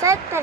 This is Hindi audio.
70